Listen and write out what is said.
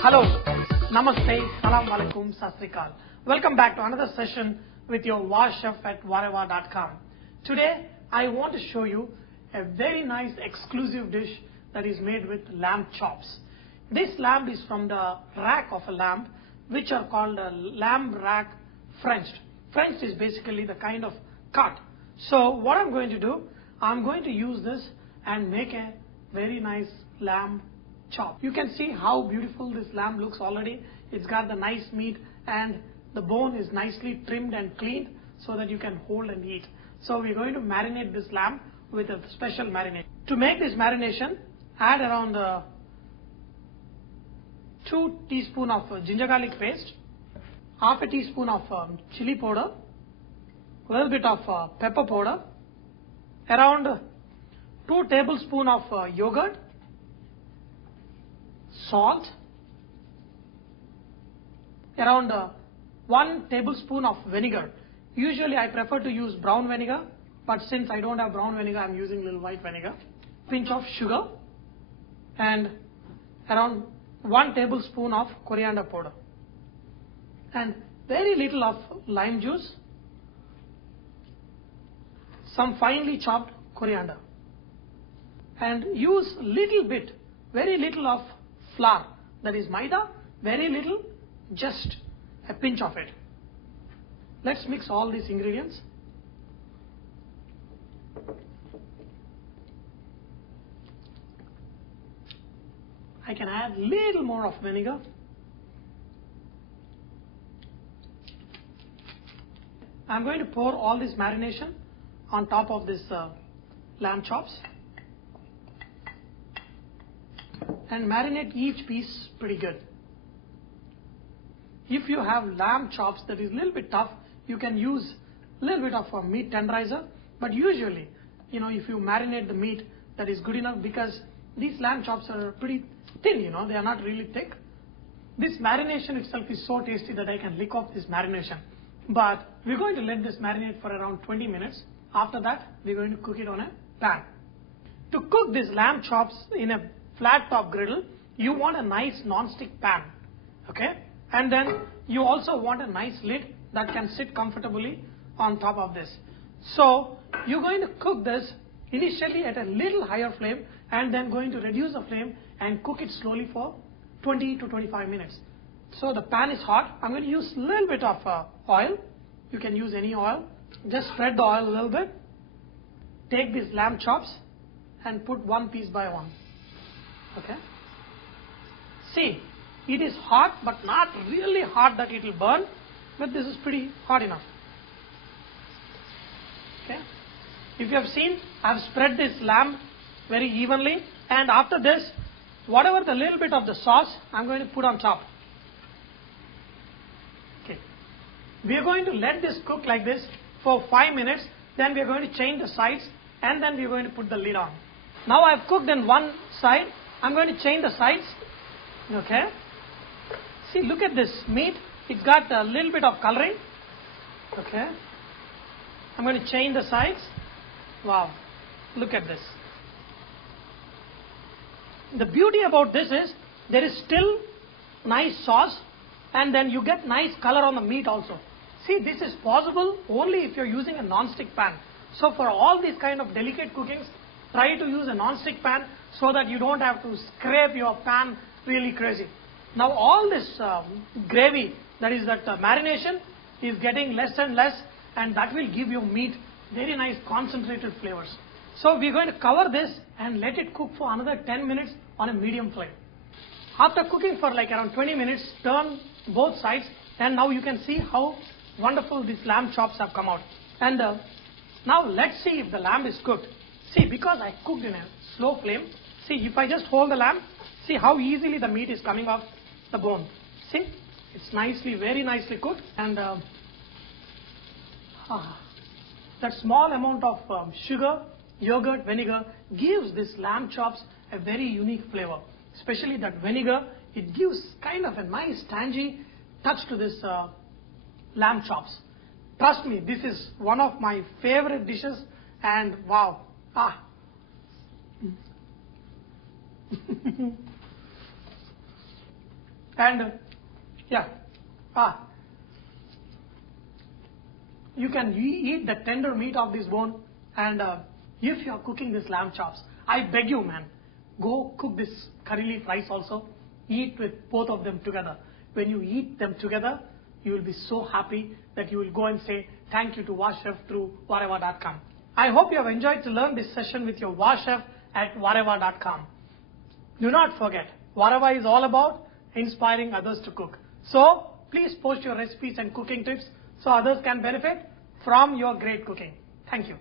Hello, Namaste, Salam Alaikum, Sat Sri Akal. Welcome back to another session with your Vahchef at VahRehVah.com. Today, I want to show you a very nice exclusive dish that is made with lamb chops. This lamb is from the rack of a lamb, which are called a lamb rack Frenched. Frenched is basically the kind of cut. So what I'm going to do, I'm going to use this and make a very nice lamb chop. You can see how beautiful this lamb looks already. It's got the nice meat and the bone is nicely trimmed and cleaned so that you can hold and eat. So we're going to marinate this lamb with a special marinade. To make this marination, add around 2 teaspoons of ginger garlic paste, half a teaspoon of chilli powder, a little bit of pepper powder, around 2 tablespoons of yogurt, salt, around 1 tablespoon of vinegar. Usually I prefer to use brown vinegar, but since I don't have brown vinegar, I'm using a little white vinegar. Pinch of sugar and around 1 tablespoon of coriander powder and very little of lime juice, some finely chopped coriander, and use little bit, very little of flour, that is maida, very little, just a pinch of it. Let's mix all these ingredients. I can add little more of vinegar. I'm going to pour all this marination on top of this lamb chops and marinate each piece pretty good. If you have lamb chops that is a little bit tough, you can use a little bit of a meat tenderizer, but usually, if you marinate the meat, that is good enough because these lamb chops are pretty thin, they are not really thick. This marination itself is so tasty that I can lick off this marination. But we're going to let this marinate for around 20 minutes. After that, we're going to cook it on a pan. To cook these lamb chops in a flat top griddle, you want a nice non-stick pan, okay? And then you also want a nice lid that can sit comfortably on top of this. So you're going to cook this initially at a little higher flame and then going to reduce the flame and cook it slowly for 20 to 25 minutes. So the pan is hot. I'm going to use a little bit of oil. You can use any oil. Just spread the oil a little bit. Take these lamb chops and put one piece by one. Okay. See, it is hot but not really hot that it will burn, but this is pretty hot enough. Okay. If you have seen, I have spread this lamb very evenly, and after this, whatever the little bit of the sauce, I'm going to put on top. Okay. We are going to let this cook like this for 5 minutes, then we are going to change the sides, and then we are going to put the lid on. Now I have cooked in one side, I'm going to change the sides. Okay. See, look at this meat. It's got a little bit of coloring. Okay. I'm going to change the sides. Wow. Look at this. The beauty about this is there is still nice sauce and then you get nice color on the meat also. See, this is possible only if you're using a non-stick pan. So for all these kind of delicate cookings, try to use a non-stick pan so that you don't have to scrape your pan really crazy. Now all this gravy, that is that marination, is getting less and less, and that will give your meat very nice concentrated flavors. So we're going to cover this and let it cook for another 10 minutes on a medium flame. After cooking for like around 20 minutes, turn both sides, and now you can see how wonderful these lamb chops have come out. And now let's see if the lamb is cooked. See, because I cooked in a slow flame, see, if I just hold the lamb, see how easily the meat is coming off the bone. See, it's nicely, very nicely cooked, and that small amount of sugar, yogurt, vinegar gives this lamb chops a very unique flavor. Especially that vinegar, it gives kind of a nice tangy touch to this lamb chops. Trust me, this is one of my favorite dishes, and wow, And yeah, you can eat the tender meat of this bone. And if you are cooking this lamb chops, I beg you, man, go cook this curry leaf rice also. Eat with both of them together. When you eat them together, you will be so happy that you will go and say thank you to VahRehVah through VahRehVah.com. I hope you have enjoyed to learn this session with your VahRehVah at VahRehVah.com. Do not forget, VahRehVah is all about inspiring others to cook. So please post your recipes and cooking tips so others can benefit from your great cooking. Thank you.